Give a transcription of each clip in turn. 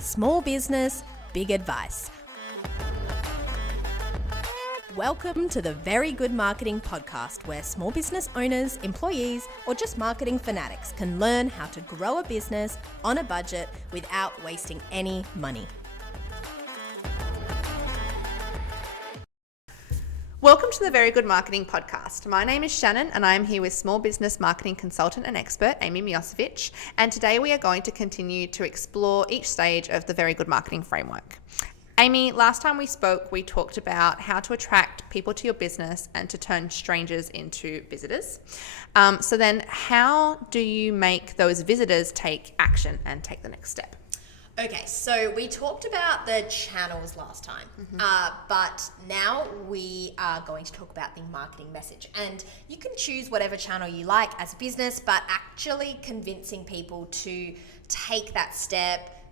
Small business, big advice. Welcome to the Very Good Marketing Podcast, where small business owners, employees, or just marketing fanatics can learn how to grow a business on a budget without wasting any money. Welcome to the Very Good Marketing Podcast. My name is Shannon and I am here with small business marketing consultant and expert Amy Miosevich, and today we are going to continue to explore each stage of the Very Good Marketing Framework. Amy, last time we spoke, we talked about how to attract people to your business and to turn strangers into visitors. So then how do you make those visitors take action and take the next step? Okay, so we talked about the channels last time, but now we are going to talk about the marketing message. And you can choose whatever channel you like as a business, but actually convincing people to take that step,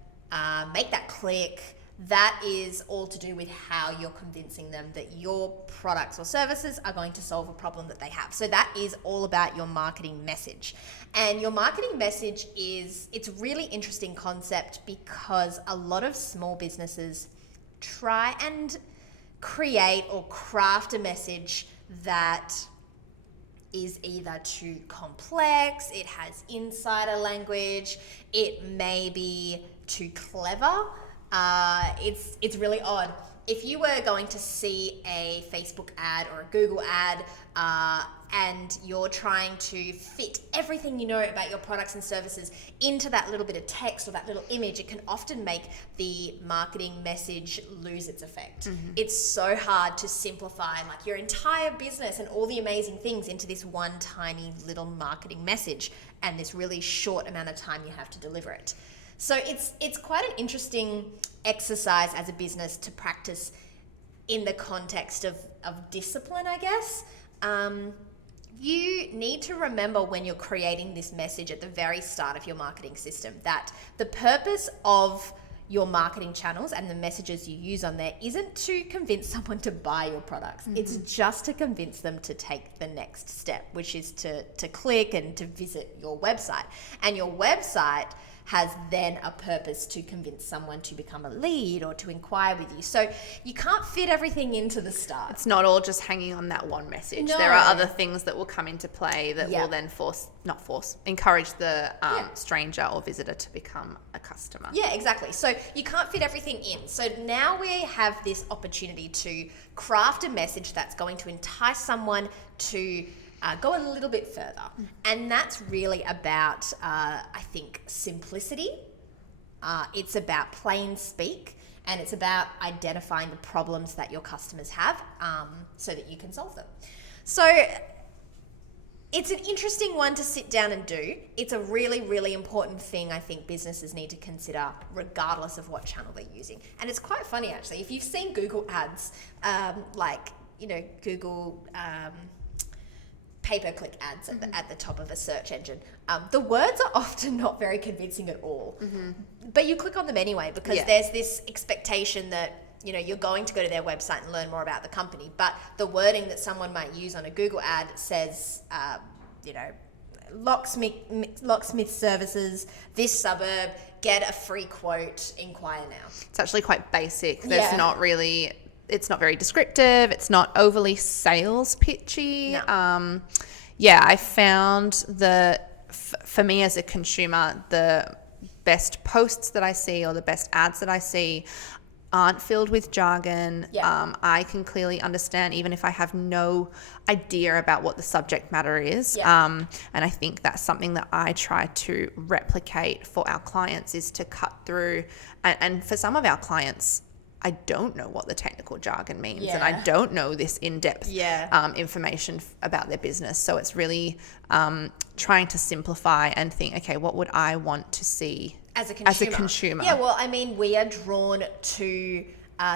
make that click, that is all to do with how you're convincing them that your products or services are going to solve a problem that they have. So that is all about your marketing message. And your marketing message it's a really interesting concept because a lot of small businesses try and create or craft a message that is either too complex, it has insider language, it may be too clever. It's really odd. If you were going to see a Facebook ad or a Google ad and you're trying to fit everything you know about your products and services into that little bit of text or that little image, it can often make the marketing message lose its effect. It's so hard to simplify like your entire business and all the amazing things into this one tiny little marketing message and this really short amount of time you have to deliver it. So it's quite an interesting exercise as a business to practice in the context of discipline, I guess. You need to remember when you're creating this message at the very start of your marketing system that the purpose of your marketing channels and the messages you use on there isn't to convince someone to buy your products. It's just to convince them to take the next step, which is to click and to visit your website. And your website has then a purpose to convince someone to become a lead or to inquire with you. So you can't fit everything into the start. It's not all just hanging on that one message. No. There are other things that will come into play that will then encourage the stranger or visitor to become a customer. Yeah, exactly. So you can't fit everything in. So now we have this opportunity to craft a message that's going to entice someone to go a little bit further. And that's really about, I think, simplicity. It's about plain speak, and it's about identifying the problems that your customers have so that you can solve them. So it's an interesting one to sit down and do. It's a really, really important thing I think businesses need to consider regardless of what channel they're using. And it's quite funny, actually. If you've seen Google ads, Google pay-per-click ads at the top of a search engine, the words are often not very convincing at all. But you click on them anyway because there's this expectation that you're going to go to their website and learn more about the company. But the wording that someone might use on a Google ad says, locksmith services, this suburb, get a free quote, inquire now. It's actually quite basic. It's not very descriptive. It's not overly sales pitchy. No. I found for me as a consumer, the best posts that I see or the best ads that I see aren't filled with jargon. I can clearly understand even if I have no idea about what the subject matter is. And I think that's something that I try to replicate for our clients is to cut through. And for some of our clients, I don't know what the technical jargon means and I don't know this in-depth information about their business. So it's really trying to simplify and think, okay, what would I want to see as a consumer? Yeah, well, I mean, we are drawn to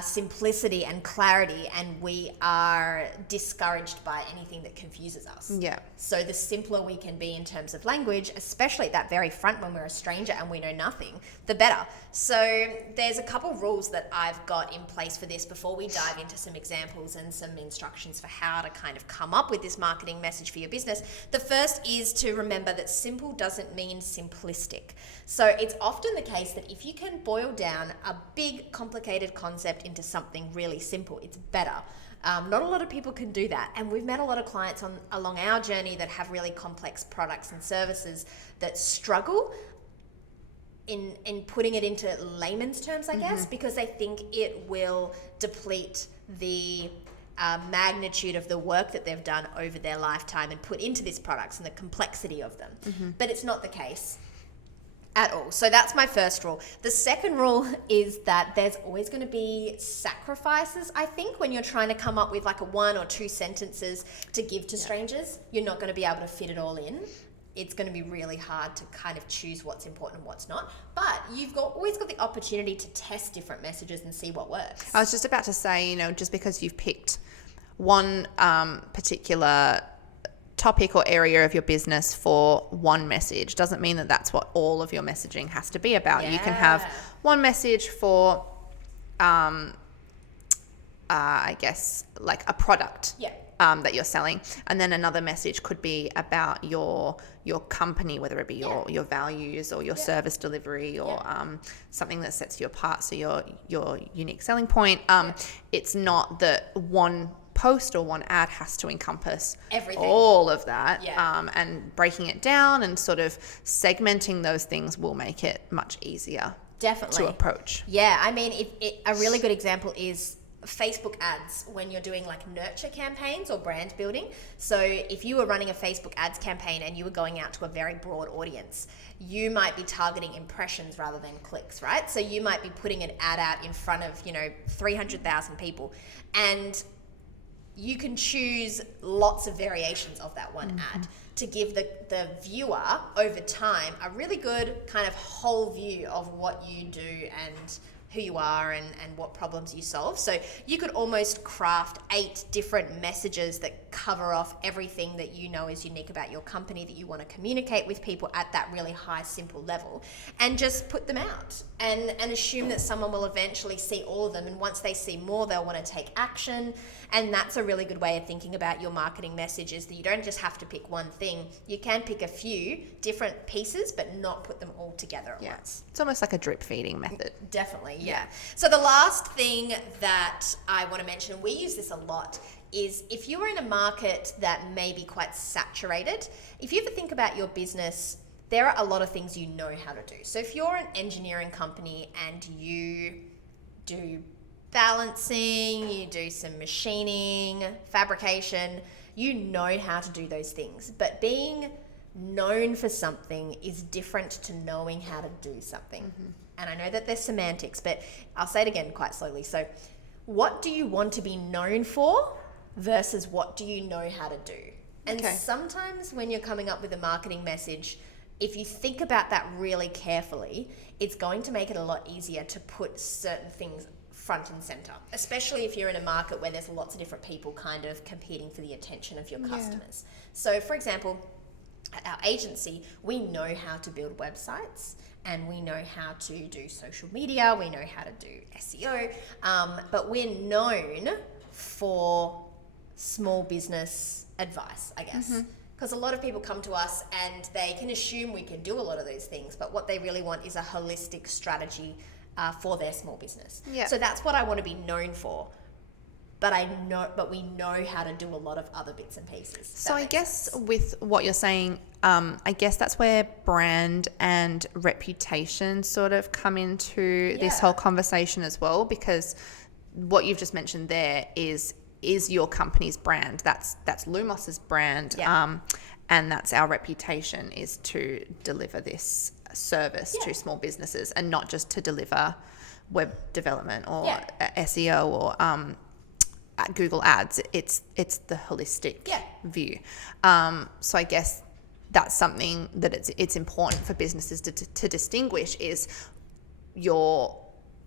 simplicity and clarity, and we are discouraged by anything that confuses us. Yeah. So the simpler we can be in terms of language, especially at that very front when we're a stranger and we know nothing, the better. So there's a couple rules that I've got in place for this before we dive into some examples and some instructions for how to kind of come up with this marketing message for your business. The first is to remember that simple doesn't mean simplistic. So it's often the case that if you can boil down a big, complicated concept into something really simple, it's better. Not a lot of people can do that, and we've met a lot of clients along our journey that have really complex products and services that struggle in putting it into layman's terms, I guess, because they think it will deplete the magnitude of the work that they've done over their lifetime and put into these products and the complexity of them. But it's not the case at all. So that's my first rule. The second rule is that there's always going to be sacrifices, I think, when you're trying to come up with like a 1 or 2 sentences to give to strangers. You're not going to be able to fit it all in. It's going to be really hard to kind of choose what's important and what's not. But you've always got the opportunity to test different messages and see what works. I was just about to say, just because you've picked one particular topic or area of your business for one message doesn't mean that that's what all of your messaging has to be about. You can have one message for I guess like a product that you're selling, and then another message could be about your company, whether it be your values or your service delivery or something that sets you apart, so your unique selling point. It's not that one post or one ad has to encompass everything, all of that, and breaking it down and sort of segmenting those things will make it much easier to approach. I mean, a really good example is Facebook ads when you're doing like nurture campaigns or brand building. So if you were running a Facebook ads campaign and you were going out to a very broad audience, you might be targeting impressions rather than clicks, right? So you might be putting an ad out in front of 300,000 people, and you can choose lots of variations of that one ad to give the viewer over time a really good kind of whole view of what you do and who you are and what problems you solve. So you could almost craft 8 different messages that cover off everything that you know is unique about your company that you want to communicate with people at that really high, simple level, and just put them out and assume that someone will eventually see all of them. And once they see more, they'll want to take action. And that's a really good way of thinking about your marketing message, is that you don't just have to pick one thing. You can pick a few different pieces, but not put them all together at once. It's almost like a drip feeding method. Definitely, yeah. So the last thing that I want to mention, and we use this a lot, is if you're in a market that may be quite saturated, if you ever think about your business, there are a lot of things you know how to do. So if you're an engineering company and you do balancing, you do some machining, fabrication, you know how to do those things. But being known for something is different to knowing how to do something. And I know that there's semantics, but I'll say it again quite slowly. So what do you want to be known for versus what do you know how to do? And sometimes when you're coming up with a marketing message, if you think about that really carefully, it's going to make it a lot easier to put certain things front and center, especially if you're in a market where there's lots of different people kind of competing for the attention of your customers. So for example, at our agency, we know how to build websites and we know how to do social media, we know how to do SEO, but we're known for small business advice, I guess. Because a lot of people come to us and they can assume we can do a lot of those things, but what they really want is a holistic strategy for their small business. So that's what I want to be known for. But we know how to do a lot of other bits and pieces. So I guess with what you're saying, I guess that's where brand and reputation sort of come into this whole conversation as well, because what you've just mentioned there is your company's brand. That's Lumos's brand, and that's our reputation, is to deliver this service to small businesses and not just to deliver web development or SEO or Google Ads. It's the holistic view. So I guess that's something that it's important for businesses to distinguish, is your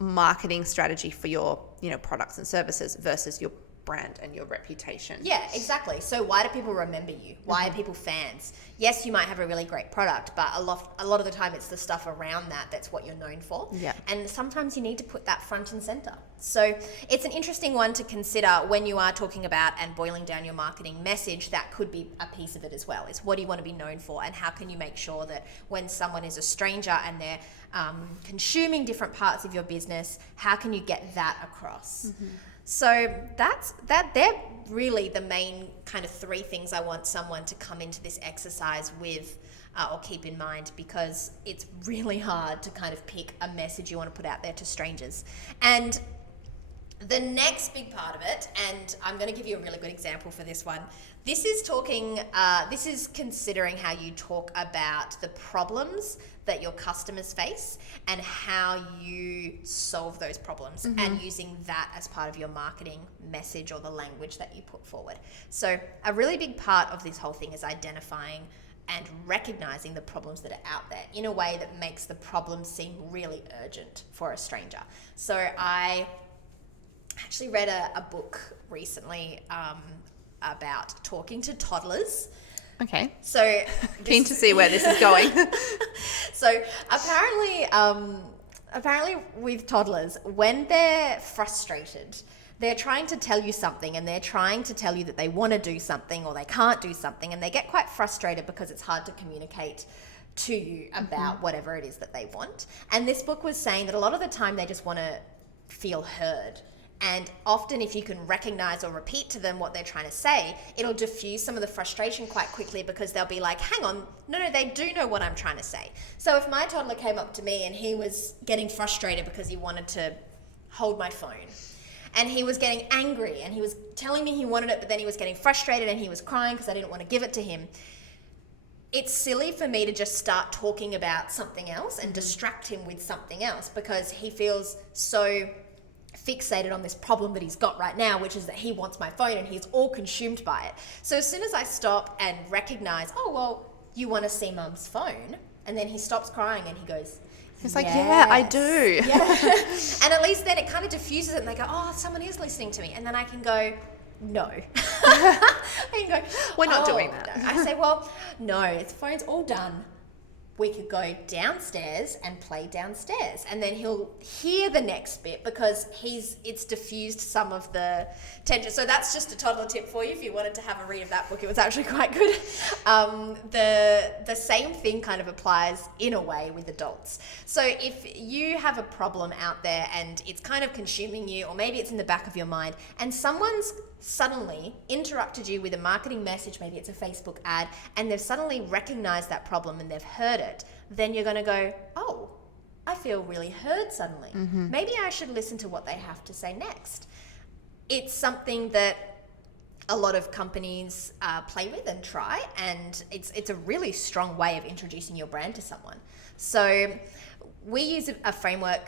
marketing strategy for your, products and services versus your brand and your reputation. Yeah, exactly. So why do people remember you? Why are people fans? Yes, you might have a really great product, but a lot of the time it's the stuff around that's what you're known for. Yeah. And sometimes you need to put that front and center. So it's an interesting one to consider when you are talking about and boiling down your marketing message. That could be a piece of it as well. Is what do you want to be known for, and how can you make sure that when someone is a stranger and they're consuming different parts of your business, how can you get that across? So they're really the main kind of 3 things I want someone to come into this exercise with or keep in mind, because it's really hard to kind of pick a message you want to put out there to strangers. And the next big part of it, and I'm going to give you a really good example for this one. This is considering how you talk about the problems that your customers face and how you solve those problems, and using that as part of your marketing message or the language that you put forward. So a really big part of this whole thing is identifying and recognizing the problems that are out there in a way that makes the problem seem really urgent for a stranger. So I actually read a book recently about talking to toddlers. Okay. So keen to see where this is going. So apparently with toddlers, when they're frustrated, they're trying to tell you something, and they're trying to tell you that they want to do something or they can't do something, and they get quite frustrated because it's hard to communicate to you about whatever it is that they want. And this book was saying that a lot of the time they just want to feel heard. And often if you can recognize or repeat to them what they're trying to say, it'll diffuse some of the frustration quite quickly, because they'll be like, hang on, no, they do know what I'm trying to say. So if my toddler came up to me and he was getting frustrated because he wanted to hold my phone, and he was getting angry, and he was telling me he wanted it, but then he was getting frustrated and he was crying because I didn't want to give it to him, it's silly for me to just start talking about something else and distract him with something else, because he feels so fixated on this problem that he's got right now, which is that he wants my phone and he's all consumed by it. So as soon as I stop and recognize, oh, well, you want to see mum's phone, and then he stops crying and he goes, it's like, yeah, I do. Yeah. And at least then it kind of diffuses it, and they go, oh, someone is listening to me. And then I can go, no. I can go, we're not doing that. No. I say, well, no, the phone's all done. We could go downstairs and play downstairs, and then he'll hear the next bit because it's diffused some of the tension. So that's just a toddler tip for you if you wanted to have a read of that book. It was actually quite good. The same thing kind of applies in a way with adults. So if you have a problem out there and it's kind of consuming you, or maybe it's in the back of your mind, and someone's suddenly interrupted you with a marketing message, maybe it's a Facebook ad, and they've suddenly recognized that problem and they've heard it, then you're going to go, oh, I feel really heard suddenly. Maybe I should listen to what they have to say next. It's something that a lot of companies play with and try, and it's a really strong way of introducing your brand to someone. So we use a framework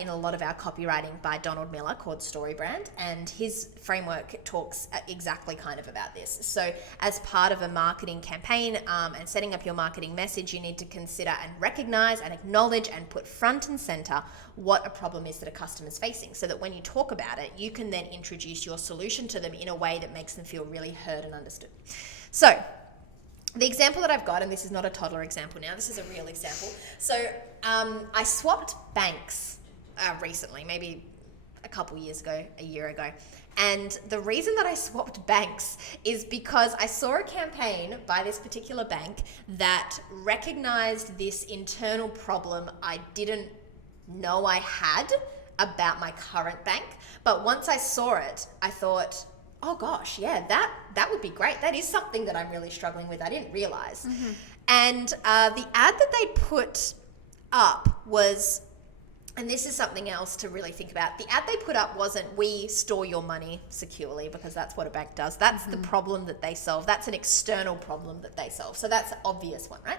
in a lot of our copywriting by Donald Miller called StoryBrand, and his framework talks exactly kind of about this. So as part of a marketing campaign and setting up your marketing message, you need to consider and recognize and acknowledge and put front and center what a problem is that a customer is facing, so that when you talk about it, you can then introduce your solution to them in a way that makes them feel really heard and understood. So the example that I've got, and this is not a toddler example now, this is a real example. So I swapped banks recently, maybe a year ago. And the reason that I swapped banks is because I saw a campaign by this particular bank that recognized this internal problem I didn't know I had about my current bank. But once I saw it, I thought, oh gosh, yeah, that would be great. That is something that I'm really struggling with. I didn't realize. And the ad that they put up was, and this is something else to really think about, the ad they put up wasn't, we store your money securely, because that's what a bank does. That's the problem that they solve. That's an external problem that they solve. So that's an obvious one, right?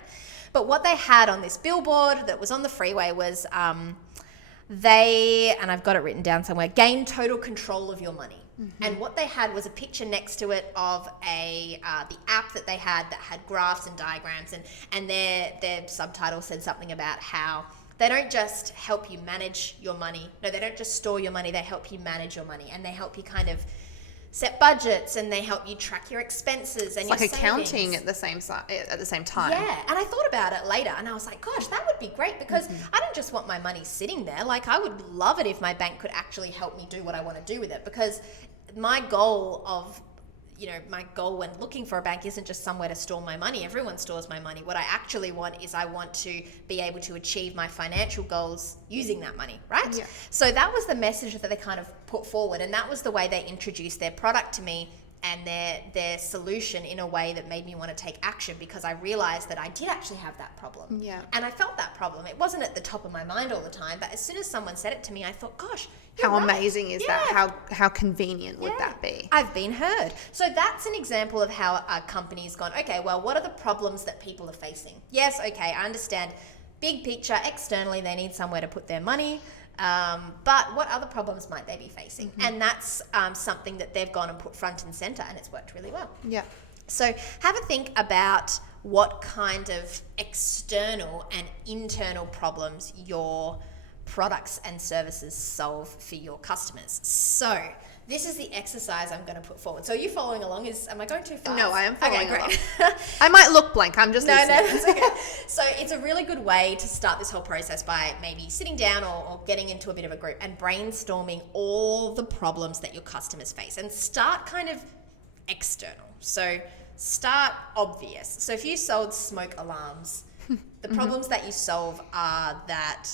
But what they had on this billboard that was on the freeway was they, and I've got it written down somewhere, gain total control of your money. And what they had was a picture next to it of the app that they had that had graphs and diagrams, and their subtitle said something about how They don't just help you manage your money. No, they don't just store your money. They help you manage your money, and they help you kind of set budgets, and they help you track your expenses and it's your like accounting savings. at the same time. Yeah, and I thought about it later, and I was like, gosh, that would be great, because I don't just want my money sitting there. Like, I would love it if my bank could actually help me do what I want to do with it, because my goal when looking for a bank isn't just somewhere to store my money. Everyone stores my money. What I actually want is I want to be able to achieve my financial goals using that money, right? Yeah. So that was the message that they kind of put forward, and that was the way they introduced their product to me and their solution in a way that made me want to take action, because I realized that I did actually have that problem. Yeah. And I felt that problem. It wasn't at the top of my mind all the time, but as soon as someone said it to me, I thought, gosh, How right. amazing is that? How convenient would that be? I've been heard. So that's an example of how a company's gone, okay, well, what are the problems that people are facing? Yes, okay, I understand. Big picture, externally, they need somewhere to put their money. But what other problems might they be facing? And that's something that they've gone and put front and center, and it's worked really well. Yeah. So have a think about what kind of external and internal problems your products and services solve for your customers. So this is the exercise I'm going to put forward. So are you following along? Am I going too fast? No, I am following along. I might look blank. I'm just listening. No, that's okay. So it's a really good way to start this whole process by maybe sitting down or getting into a bit of a group and brainstorming all the problems that your customers face, and start kind of external. So start obvious. So if you sold smoke alarms, the problems that you solve are that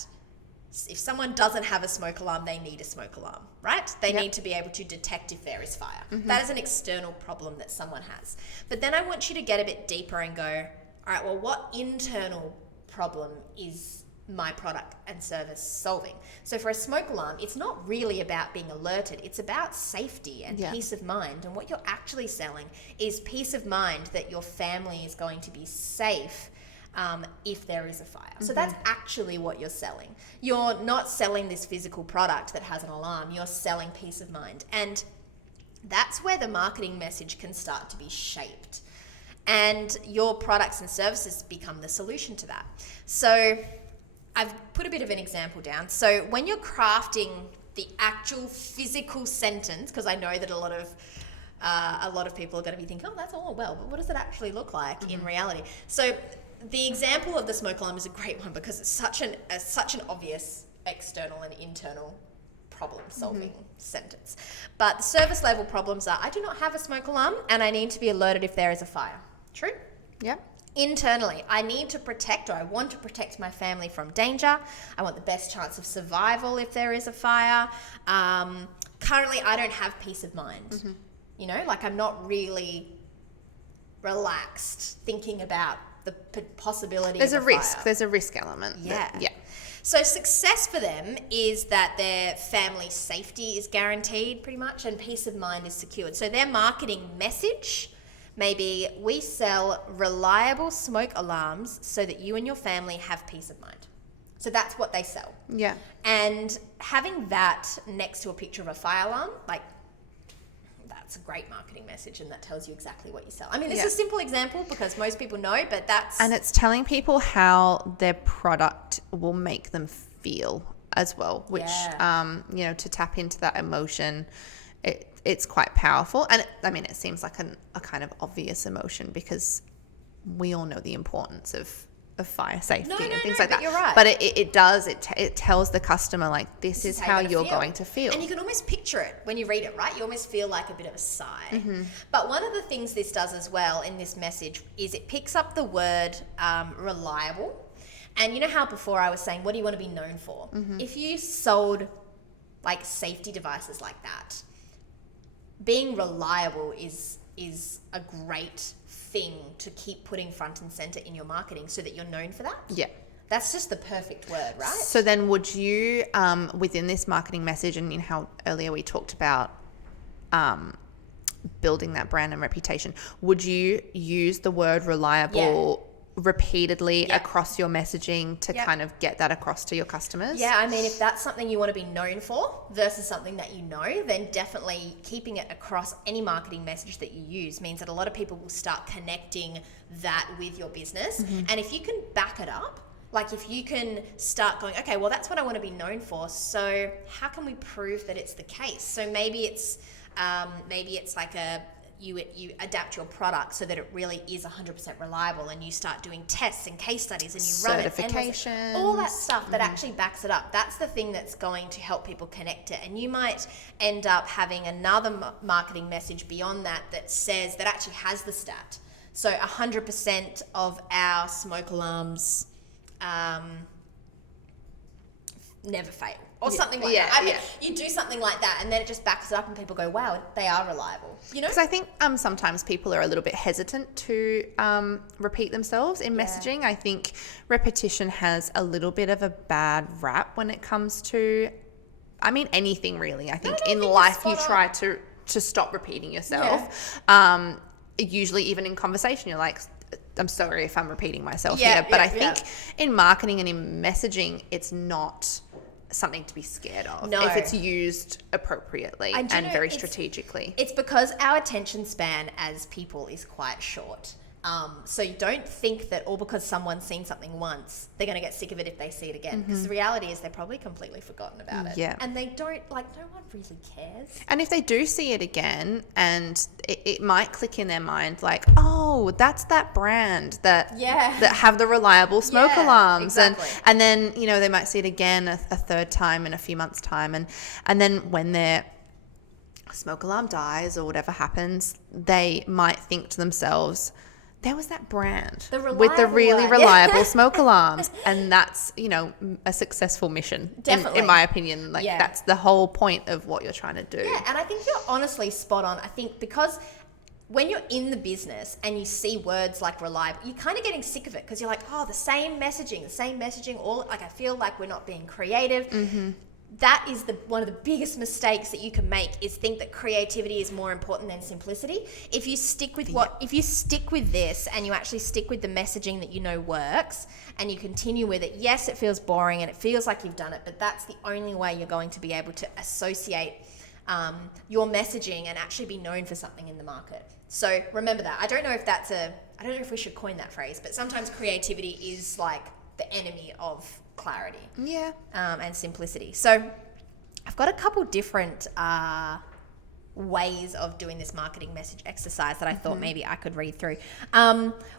if someone doesn't have a smoke alarm, they need a smoke alarm, right? They need to be able to detect if there is fire. That is an external problem that someone has. But then I want you to get a bit deeper and go, all right, well, what internal problem is my product and service solving? So for a smoke alarm, it's not really about being alerted. It's about safety and peace of mind. And what you're actually selling is peace of mind that your family is going to be safe if there is a fire. So that's actually what you're selling. You're not selling this physical product that has an alarm. You're selling peace of mind. And that's where the marketing message can start to be shaped. And your products and services become the solution to that. So I've put a bit of an example down. So when you're crafting the actual physical sentence, because I know that a lot of people are going to be thinking, oh, that's all well, but what does it actually look like in reality? So the example of the smoke alarm is a great one, because it's such an obvious external and internal problem-solving sentence. But the service level problems are, I do not have a smoke alarm, and I need to be alerted if there is a fire. True? Yeah. Internally, I need to protect, or I want to protect my family from danger. I want the best chance of survival if there is a fire. Currently, I don't have peace of mind. You know, like I'm not really relaxed thinking about the possibility There's of a fire. risk. There's a risk element. Yeah. Yeah. So success for them is that their family safety is guaranteed pretty much, and peace of mind is secured. So their marketing message may be, we sell reliable smoke alarms so that you and your family have peace of mind. So that's what they sell. Yeah. And having that next to a picture of a fire alarm, like, that's a great marketing message, and that tells you exactly what you sell. I mean, this is a simple example because most people know, but that's... And it's telling people how their product will make them feel as well, which, to tap into that emotion, it's quite powerful. And it seems like a kind of obvious emotion, because we all know the importance of fire safety and things like that. You're right. But it tells the customer, like, this is how you're going to feel. And you can almost picture it when you read it, right? You almost feel like a bit of a sigh. But one of the things this does as well in this message is it picks up the word reliable. And you know how before I was saying, what do you want to be known for? If you sold like safety devices like that, being reliable is a great thing to keep putting front and center in your marketing so that you're known for that. Yeah. That's just the perfect word, right? So then would you, within this marketing message, and how earlier we talked about building that brand and reputation, would you use the word reliable repeatedly across your messaging to kind of get that across to your customers? Yeah, I mean, if that's something you want to be known for versus something that you know, then definitely keeping it across any marketing message that you use means that a lot of people will start connecting that with your business. And if you can back it up, Like if you can start going, okay, well, that's what I want to be known for. So how can we prove that it's the case? So maybe it's like you adapt your product so that it really is 100% reliable, and you start doing tests and case studies, and you run certifications, all that stuff that actually backs it up. That's the thing that's going to help people connect it. And you might end up having another marketing message beyond that says that actually has the stat. So 100% of our smoke alarms never fail, or something like that. I mean, you do something like that, and then it just backs it up, and people go, wow, they are reliable. You know? Because I think sometimes people are a little bit hesitant to repeat themselves in messaging. I think repetition has a little bit of a bad rap when it comes to, I mean, anything really. I think in life you try to stop repeating yourself. Usually even in conversation, you're like, I'm sorry if I'm repeating myself here. But I think in marketing and in messaging, it's not something to be scared of if it's used appropriately and very strategically. It's because our attention span as people is quite short. So you don't think that all because someone's seen something once, they're going to get sick of it if they see it again. Because the reality is they're probably completely forgotten about it. Yeah. And they don't, no one really cares. And if they do see it again, and it might click in their mind like, oh, that's that brand that have the reliable smoke alarms. Exactly. And then, they might see it again a third time in a few months' time. And then when their smoke alarm dies or whatever happens, they might think to themselves, there was that brand with the really reliable smoke alarms. And that's, a successful mission. Definitely. In my opinion. That's the whole point of what you're trying to do. Yeah, and I think you're honestly spot on. I think because when you're in the business and you see words like reliable, you're kind of getting sick of it because you're like, oh, the same messaging, all I feel like we're not being creative. Mm-hmm. That is one of the biggest mistakes that you can make, is think that creativity is more important than simplicity. If you stick with this and you actually stick with the messaging that works and you continue with it, yes, it feels boring and it feels like you've done it, but that's the only way you're going to be able to associate your messaging and actually be known for something in the market. So remember that. I don't know if we should coin that phrase, but sometimes creativity is like the enemy of clarity and simplicity. So I've got a couple different ways of doing this marketing message exercise that I thought maybe I could read through.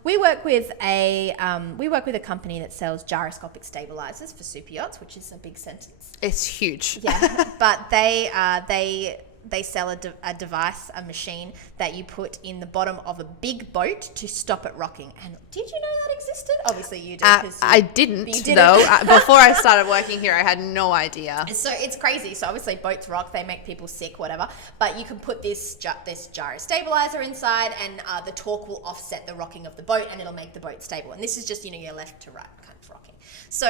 We work with a company that sells gyroscopic stabilizers for super yachts, which is a big sentence. It's huge. Yeah, but they sell a device, a machine that you put in the bottom of a big boat to stop it rocking. And did you know that existed? Obviously you do. I didn't, though. Before I started working here, I had no idea. So it's crazy. So obviously boats rock, they make people sick, whatever. But you can put this gyro stabilizer inside, and the torque will offset the rocking of the boat, and it'll make the boat stable. And this is just, your left to right kind of rocking. So,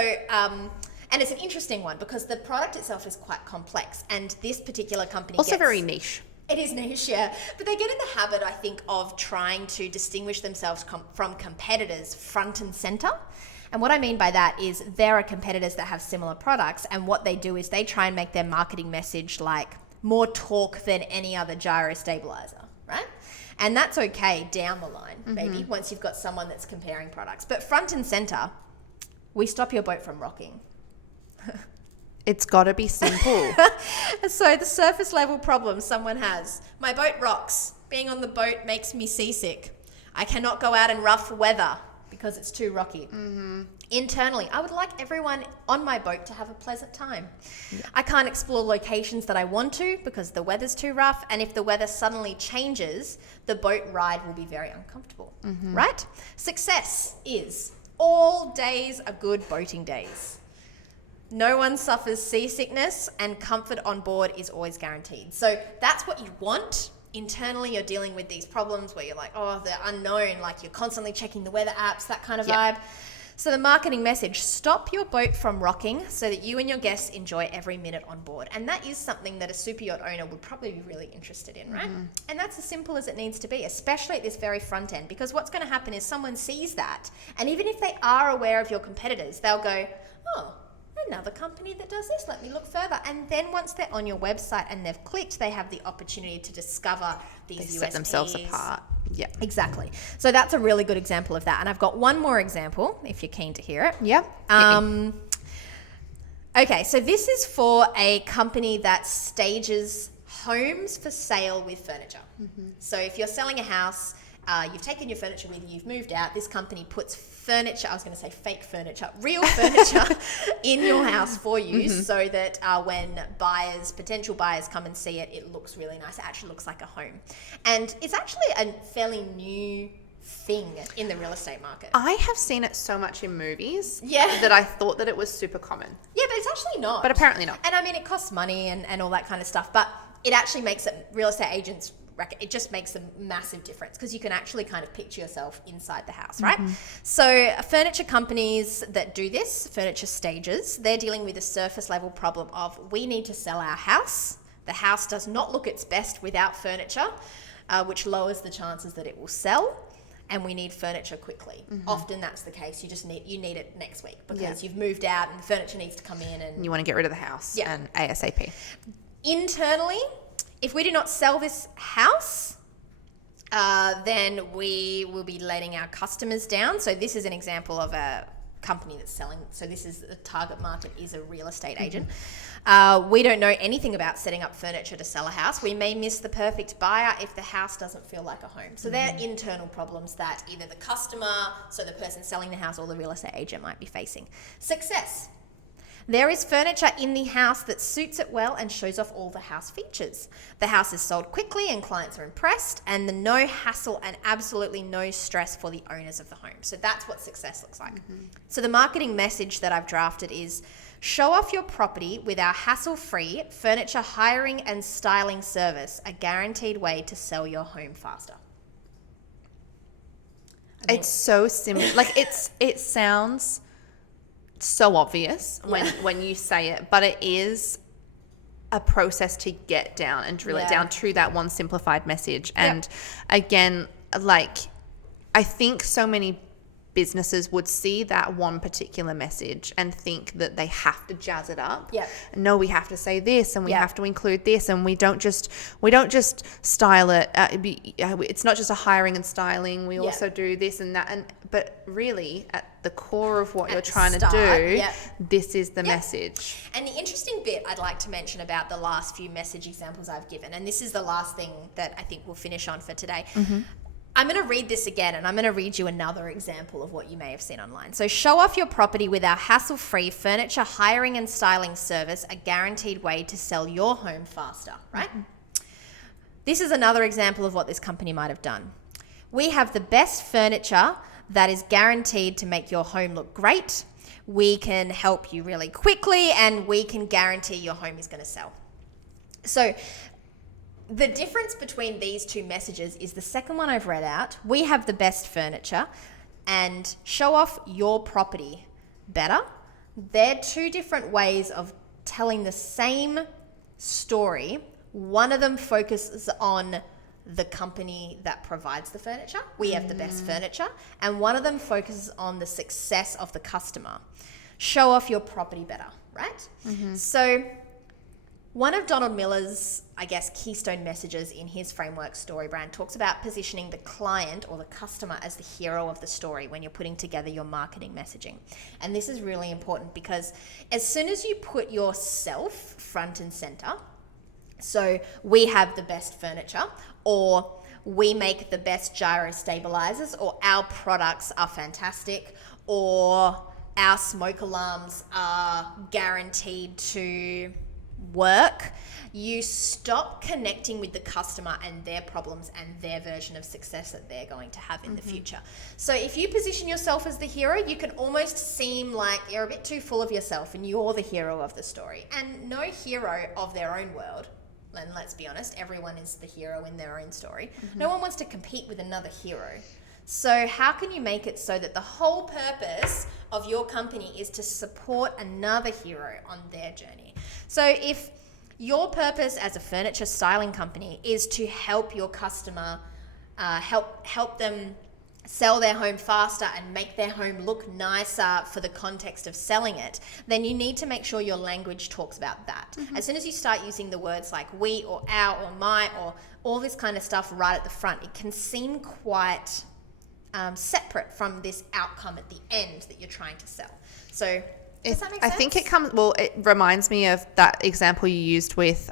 and it's an interesting one because the product itself is quite complex, and this particular company also very niche. It is niche, yeah. But they get in the habit, I think, of trying to distinguish themselves from competitors front and center. And what I mean by that is there are competitors that have similar products, and what they do is they try and make their marketing message like more torque than any other gyro stabilizer, right? And that's okay down the line, maybe, once you've got someone that's comparing products. But front and center, we stop your boat from rocking. It's got to be simple. So the surface level problem someone has. My boat rocks. Being on the boat makes me seasick. I cannot go out in rough weather because it's too rocky. Mm-hmm. Internally, I would like everyone on my boat to have a pleasant time. Yeah. I can't explore locations that I want to because the weather's too rough. And if the weather suddenly changes, the boat ride will be very uncomfortable, right? Success is all days are good boating days. No one suffers seasickness, and comfort on board is always guaranteed. So that's what you want. Internally, you're dealing with these problems where you're like, oh, the unknown, like you're constantly checking the weather apps, that kind of vibe. So the marketing message, stop your boat from rocking so that you and your guests enjoy every minute on board. And that is something that a super yacht owner would probably be really interested in, right? And that's as simple as it needs to be, especially at this very front end, because what's going to happen is someone sees that. And even if they are aware of your competitors, they'll go, oh, another company that does this. Let me look further. And then once they're on your website and they've clicked, they have the opportunity to discover these USPs. They set themselves apart. Yeah. Exactly. So that's a really good example of that. And I've got one more example, if you're keen to hear it. Yeah. Okay, so this is for a company that stages homes for sale with furniture. So if you're selling a house, you've taken your furniture with you, you've moved out, this company puts furniture, I was going to say fake furniture, real furniture in your house for you so that when potential buyers come and see it, it looks really nice. It actually looks like a home. And it's actually a fairly new thing in the real estate market. I have seen it so much in movies Yeah. that I thought that it was super common. Yeah, but it's actually not. But apparently not. And I mean, it costs money and all that kind of stuff, but it actually makes it, real estate agents, it just makes a massive difference because you can actually kind of picture yourself inside the house, right? So furniture companies that do this, furniture stagers, they're dealing with a surface level problem of we need to sell our house. The house does not look its best without furniture, which lowers the chances that it will sell. And we need furniture quickly. Often that's the case. You need it next week because you've moved out and the furniture needs to come in and you want to get rid of the house and ASAP. Internally, if we do not sell this house, then we will be letting our customers down. So this is an example of a company that's selling. So this is the target market is a real estate agent. We don't know anything about setting up furniture to sell a house. We may miss the perfect buyer if the house doesn't feel like a home. So they're internal problems that either the customer, so the person selling the house, or the real estate agent might be facing. Success. There is furniture in the house that suits it well and shows off all the house features. The house is sold quickly and clients are impressed, and no hassle and absolutely no stress for the owners of the home. So that's what success looks like. So the marketing message that I've drafted is show off your property with our hassle-free furniture hiring and styling service, a guaranteed way to sell your home faster. It's so simple. Like it sounds so obvious when you say it, but it is a process to get down and drill it down to that one simplified message. And again, like I think so many businesses would see that one particular message and think that they have to jazz it up. No, we have to say this and we have to include this, and we don't just style it. It's not just a hiring and styling. We also do this and that. But really, at the core of what you're trying to do, this is the message. And the interesting bit I'd like to mention about the last few message examples I've given, and this is the last thing that I think we'll finish on for today. I'm going to read this again, and I'm going to read you another example of what you may have seen online. So show off your property with our hassle-free furniture hiring and styling service, a guaranteed way to sell your home faster, right? This is another example of what this company might have done. We have the best furniture that is guaranteed to make your home look great. We can help you really quickly, and we can guarantee your home is going to sell. So the difference between these two messages is the second one I've read out. We have the best furniture and show off your property better. They're two different ways of telling the same story. One of them focuses on the company that provides the furniture. We have the best furniture. And one of them focuses on the success of the customer. Show off your property better, right? So one of Donald Miller's, I guess, keystone messages in his framework Story Brand talks about positioning the client or the customer as the hero of the story when you're putting together your marketing messaging. And this is really important because as soon as you put yourself front and center, so we have the best furniture, or we make the best gyro stabilizers, or our products are fantastic, or our smoke alarms are guaranteed to work, you stop connecting with the customer and their problems and their version of success that they're going to have in the future. So if you position yourself as the hero, you can almost seem like you're a bit too full of yourself and you're the hero of the story. And no hero of their own world, and let's be honest, everyone is the hero in their own story. No one wants to compete with another hero. So how can you make it so that the whole purpose of your company is to support another hero on their journey? So if your purpose as a furniture styling company is to help your customer, help them sell their home faster and make their home look nicer for the context of selling it, then you need to make sure your language talks about that. As soon as you start using the words like we or our or my or all this kind of stuff right at the front, it can seem quite separate from this outcome at the end that you're trying to sell. So does that make sense? I think it reminds me of that example you used with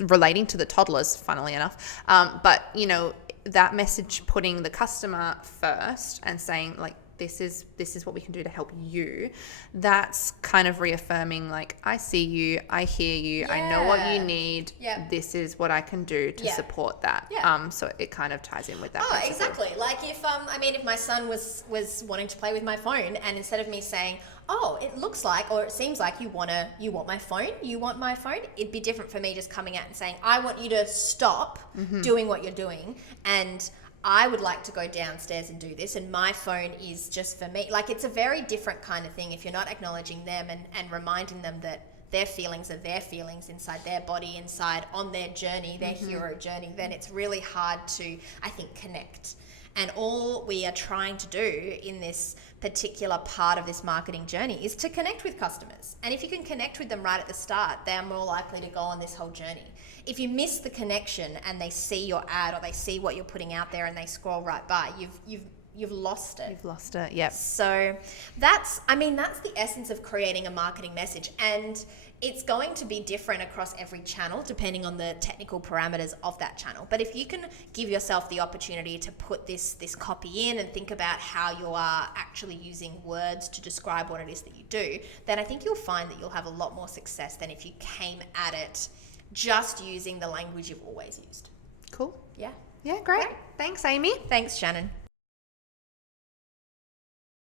relating to the toddlers, funnily enough. But, you know, that message putting the customer first and saying like, this is what we can do to help you. That's kind of reaffirming like, I see you, I hear you, I know what you need. This is what I can do to support that. So it kind of ties in with that. Oh, exactly. Like if if my son was wanting to play with my phone, and instead of me saying, oh, it looks like or it seems like you want my phone, it'd be different for me just coming out and saying, I want you to stop doing what you're doing, and I would like to go downstairs and do this, and my phone is just for me. Like, it's a very different kind of thing if you're not acknowledging them and reminding them that their feelings are their feelings inside their body, inside on their journey, their hero journey. Then it's really hard to, I think, connect. And all we are trying to do in this particular part of this marketing journey is to connect with customers. And if you can connect with them right at the start, they are more likely to go on this whole journey. If you miss the connection and they see your ad or they see what you're putting out there and they scroll right by, you've lost it. You've lost it, yep. So that's the essence of creating a marketing message. And it's going to be different across every channel depending on the technical parameters of that channel. But if you can give yourself the opportunity to put this copy in and think about how you are actually using words to describe what it is that you do, then I think you'll find that you'll have a lot more success than if you came at it just using the language you've always used. Cool. Yeah. Yeah, great. Thanks, Amy. Thanks, Shannon.